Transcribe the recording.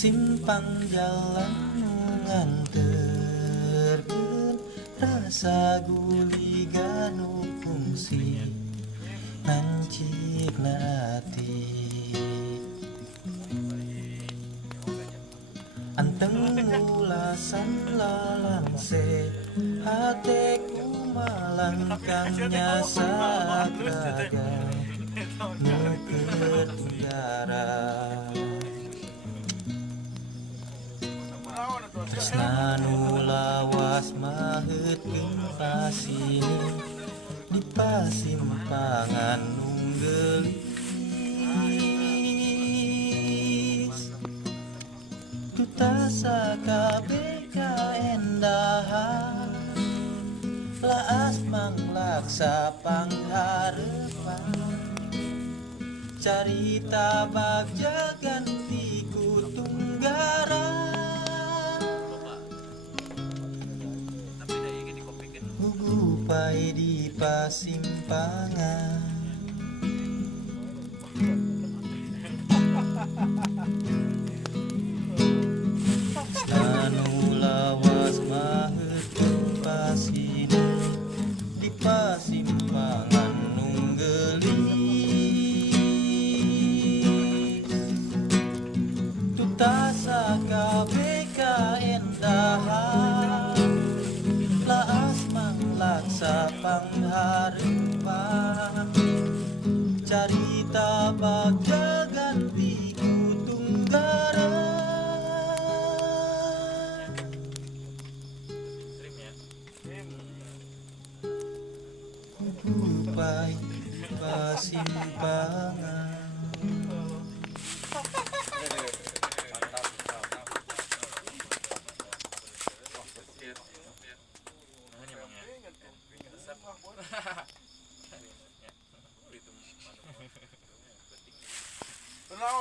Simpang jalan nganterkeun rasa guliga nu fungsi ngancikna ati anteng ulasan lalangse hate kumalangkangnya sakraga nu ketunggara tresna nu lawas maheutkeun pasini di pasimpangan nunggelis tutasa kabeh kaendahan laas manglaksa pangharepan carita bagja ganti ku tunggara hugupai di pasimpangan anu lawas maheutkeun pasini di pasimpangan nunggelis tutasa kabeh kaendahan laas manglaksa pangharepan carita bagja ganti ku tunggara hugupai pasimpangan. Nah,